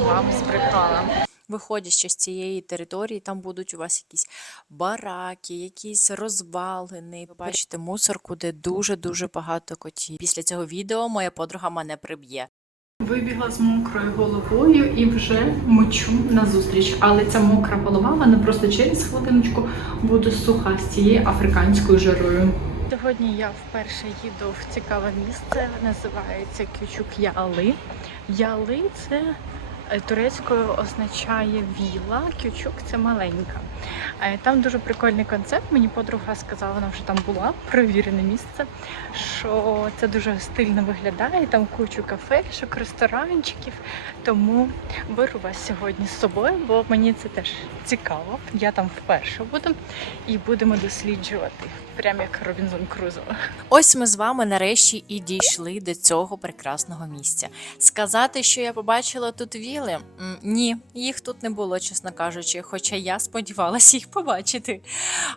я вам збрехала. Виходячи з цієї території, там будуть у вас якісь бараки, якісь розвалини. Ви бачите мусорку, де дуже-дуже багато котів. Після цього відео моя подруга мене приб'є. Вибігла з мокрою головою і вже мчу на зустріч. Але ця мокра голова, вона просто через хвилиночку буде суха з цією африканською жарою. Сьогодні я вперше їду в цікаве місце. Називається Кючук Яли. Яли це турецькою означає віла, кючук це маленька. Е, Там дуже прикольний концепт. Мені подруга сказала, вона вже там була, перевірене місце, що це дуже стильно виглядає. Там кучу кафешок, ресторанчиків. Тому беру вас сьогодні з собою, бо мені це теж цікаво. Я там вперше буду і будемо досліджувати, прям як Робінзон Крузо. Ось ми з вами нарешті і дійшли до цього прекрасного місця. Сказати, що я побачила тут віли? М, Ні, їх тут не було, чесно кажучи, хоча я сподівалася їх побачити.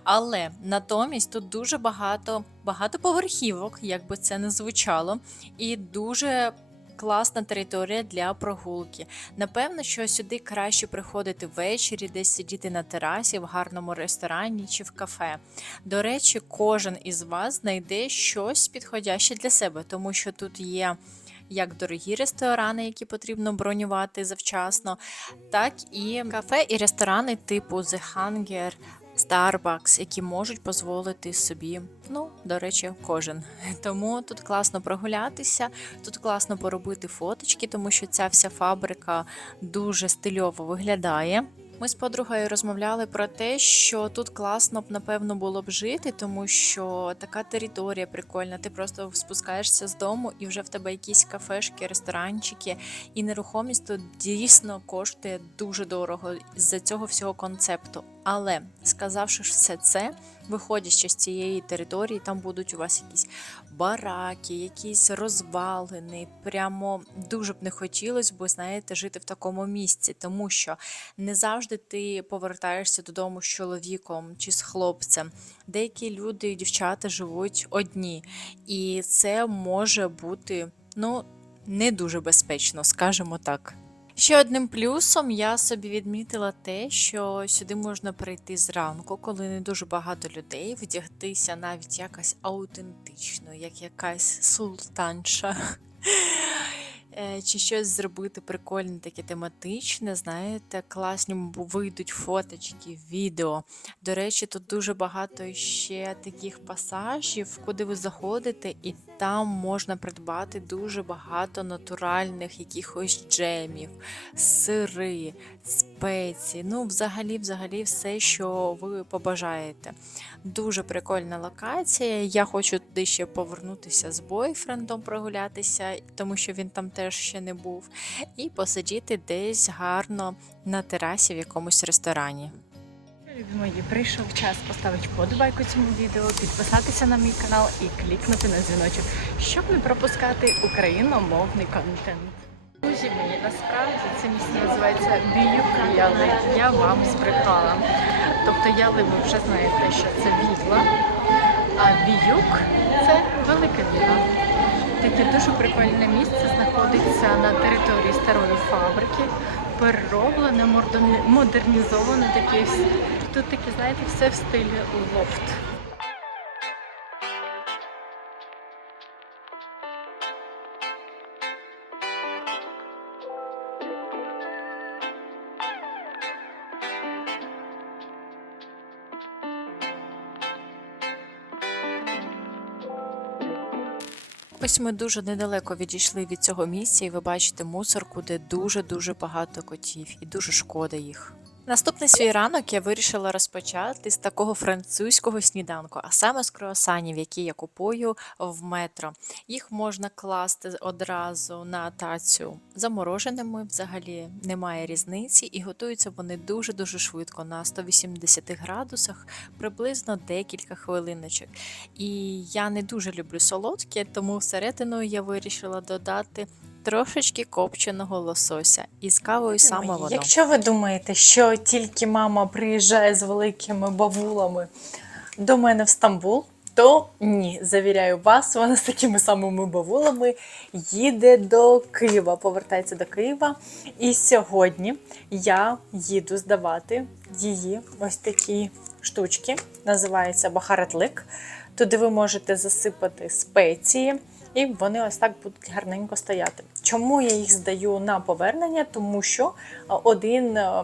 Але натомість тут дуже багато багатоповерхівок, як би це не звучало, і дуже. Класна територія для прогулки. Напевно, що сюди краще приходити ввечері, десь сидіти на терасі, в гарному ресторані чи в кафе. До речі, кожен із вас знайде щось підходяще для себе, тому що тут є як дорогі ресторани, які потрібно бронювати завчасно, так і кафе і ресторани типу The Hunger, Starbucks, які можуть дозволити собі, ну, до речі, кожен. Тому тут класно прогулятися, тут класно поробити фоточки, тому що ця вся фабрика дуже стильово виглядає. Ми з подругою розмовляли про те, що тут класно б напевно було б жити, тому що така територія прикольна. Ти просто спускаєшся з дому, і вже в тебе якісь кафешки, ресторанчики, і нерухомість тут дійсно коштує дуже дорого з-за цього всього концепту. Але сказавши все це, виходячи з цієї території, там будуть у вас якісь бараки, якісь розвалини. Прямо дуже б не хотілося б, знаєте, жити в такому місці, тому що не завжди ти повертаєшся додому з чоловіком чи з хлопцем. Деякі люди і дівчата живуть одні, і це може бути ну не дуже безпечно, скажімо так. Ще одним плюсом я собі відмітила те, що сюди можна прийти зранку, коли не дуже багато людей, вдягтися навіть якось аутентично, як якась султанша. Е, Чи щось зробити прикольне, таке тематичне, знаєте, класні вийдуть фоточки, відео. До речі, тут дуже багато ще таких пасажів, куди ви заходите, і там можна придбати дуже багато натуральних якихось джемів, сири, спеції. Ну, взагалі, взагалі, все, що ви побажаєте. Дуже прикольна локація. Я хочу туди ще повернутися з бойфрендом, прогулятися, тому що він там теж ще не був, і посидіти десь гарно на терасі в якомусь ресторані. Любі мої, прийшов час поставити подобайку цьому відео, підписатися на мій канал і клікнути на дзвіночок, щоб не пропускати україномовний контент. Друзі мої, насправді це місце називається Біюка Яли. Я вам збрехала. Тобто Яли ви вже знаєте, що це віла, а Біюк це велика віла. Таке дуже прикольне місце знаходиться на території старої фабрики, перероблене, модернізоване таке. Тут таке, знаєте, все в стилі лофт. Ось ми дуже недалеко відійшли від цього місця, і ви бачите мусорку, де дуже-дуже багато котів, і дуже шкода їх. Наступний свій ранок я вирішила розпочати з такого французького сніданку, а саме з круасанів, які я купую в метро. Їх можна класти одразу на тацю замороженими, взагалі немає різниці, і готуються вони дуже-дуже швидко на 180 градусах, приблизно декілька хвилиночок. І я не дуже люблю солодкі, тому всередину я вирішила додати трошечки копченого лосося із кавою саме воно. Якщо ви думаєте, що тільки мама приїжджає з великими бавулами до мене в Стамбул, То ні, завіряю вас, вона з такими самими бавулами їде до Києва, повертається до Києва. І сьогодні я їду здавати її ось такі штучки. Називається бахаратлик. Туди ви можете засипати спеції, і вони ось так будуть гарненько стояти. Чому я їх здаю на повернення? Тому що один. е,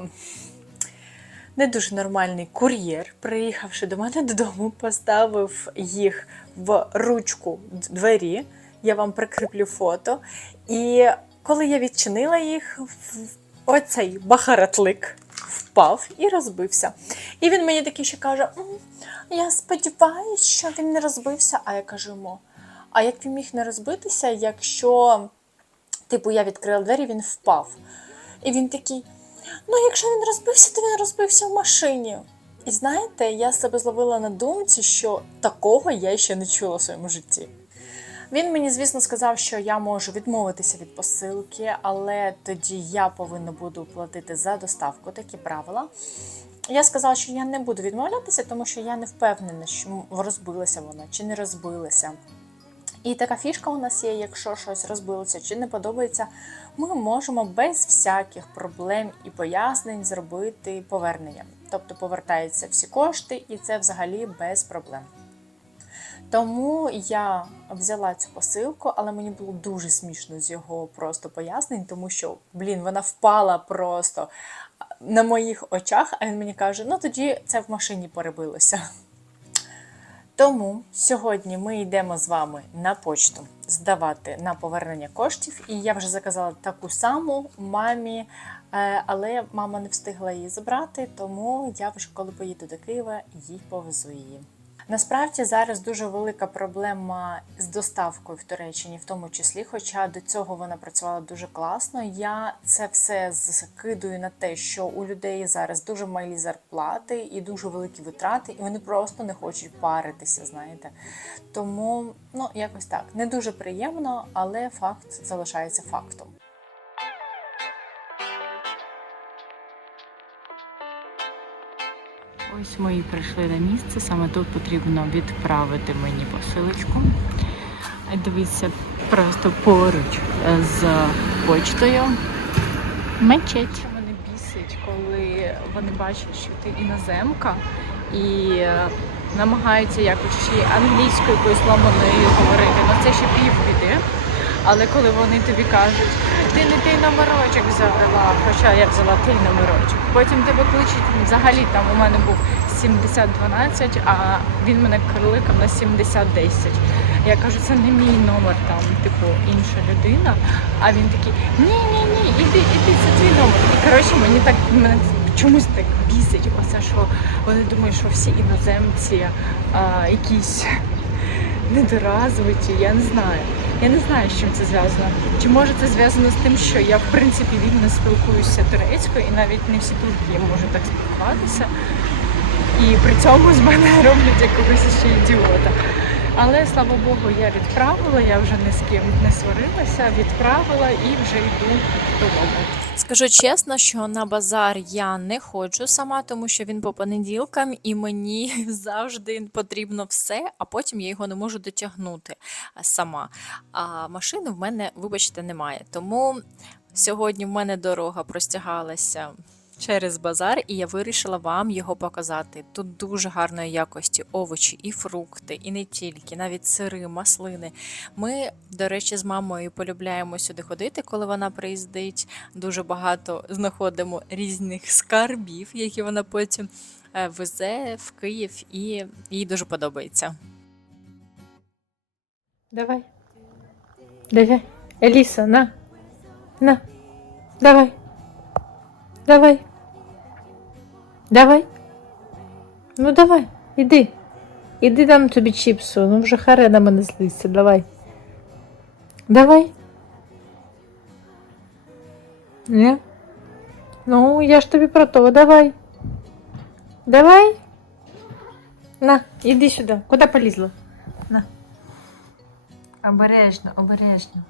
не дуже нормальний кур'єр, приїхавши до мене додому, поставив їх в ручку двері. Я вам прикріплю фото. І коли я відчинила їх, оцей бахаратлик впав і розбився. І він мені такий ще каже: Я сподіваюся, що він не розбився. А я кажу йому: а як він міг не розбитися, якщо, типу, я відкрила двері, він впав. І він такий. Ну, якщо він розбився, то він розбився в машині. І знаєте, я себе зловила на думці, що такого я ще не чула в своєму житті. Він мені, звісно, сказав, що я можу відмовитися від посилки, але тоді я повинна буду платити за доставку такі правила. Я сказала, що я не буду відмовлятися, тому що я не впевнена, що розбилася вона чи не розбилася. І така фішка у нас є, якщо щось розбилося чи не подобається, ми можемо без всяких проблем і пояснень зробити повернення. Тобто повертаються всі кошти, і це взагалі без проблем. Тому я взяла цю посилку, але мені було дуже смішно з його просто пояснень, тому що, блін, вона впала просто на моїх очах, а він мені каже: ну тоді це в машині перебилося. Тому сьогодні ми йдемо з вами на почту здавати на повернення коштів. І я вже заказала таку саму мамі, е, але мама не встигла її забрати, тому я вже коли поїду до Києва, їй повезу її. Насправді зараз дуже велика проблема з доставкою в Туреччині, в тому числі, хоча до цього вона працювала дуже класно. Я це все закидую на те, що у людей зараз дуже малі зарплати і дуже великі витрати, і вони просто не хочуть паритися, знаєте. Тому ну якось так не дуже приємно, але факт залишається фактом. Ось ми і прийшли на місце. Саме тут потрібно відправити мені посилочку. Дивіться, просто поруч е, з почтою. Мечеть. Мене бісить, коли вони бачать, що ти іноземка і е, намагаються якось ще англійською якоюсь ламаною говорити. Ну це ще півбіди. Але коли вони тобі кажуть, ти не той номерочок взяла, хоча я взяла той номерочок. Потім тебе кличуть, взагалі там у мене був 7012, а він мене кликав на 7010. Я кажу, це не мій номер, там, типу, інша людина. А він такий, ні, ні, ні, іди, іди, це твій номер. І коротше, мені так мене чомусь так бісить, оце що вони думають, що всі іноземці а, якісь недоразвиті, я не знаю. Я не знаю, з чим це зв'язано. Чи може це зв'язано з тим, що я в принципі вільно спілкуюся турецькою, і навіть не всі турки можуть так спілкуватися. І при цьому з мене роблять якогось ще ідіота. Але слава Богу, я відправила, я вже ні з ким не сварилася, відправила і вже йду додому. Скажу чесно, що на базар я не ходжу сама, тому що він по понеділкам, і мені завжди потрібно все, а потім я його не можу дотягнути сама. А машини в мене, вибачте, немає. Тому сьогодні в мене дорога простягалася. Через базар, і я вирішила вам його показати. Тут дуже гарної якості овочі і фрукти, і не тільки, навіть сири, маслини. Ми, до речі, з мамою полюбляємо сюди ходити, коли вона приїздить. Дуже багато знаходимо різних скарбів, які вона потім е, везе в Київ, і їй дуже подобається. Давай. Давай. Еліса, на. На. Давай. Давай. Давай. Ну давай, іди. Іди дам тобі чіпсу. Ну вже харе на мене злиться. Давай. Давай. Ні? Ну, я ж тобі про то. Давай. Давай. На, іди сюди. Куди полізла? На. Обережно, обережно.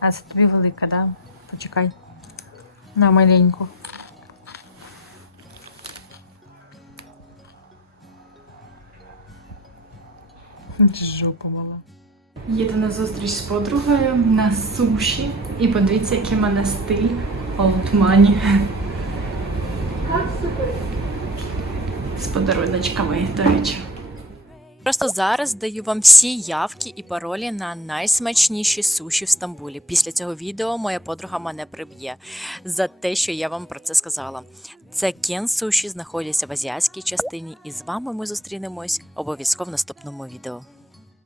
А це тобі велика, да? Почекай. На маленьку. Жопа мала. Їду на зустріч з подругою на суші. І подивіться, який в мене стиль Old Money. З подаруночками, до речі. Просто зараз даю вам всі явки і паролі на найсмачніші суші в Стамбулі. Після цього відео моя подруга мене приб'є за те, що я вам про це сказала. Це Кен суші знаходяться в азіатській частині, і з вами ми зустрінемось обов'язково в наступному відео.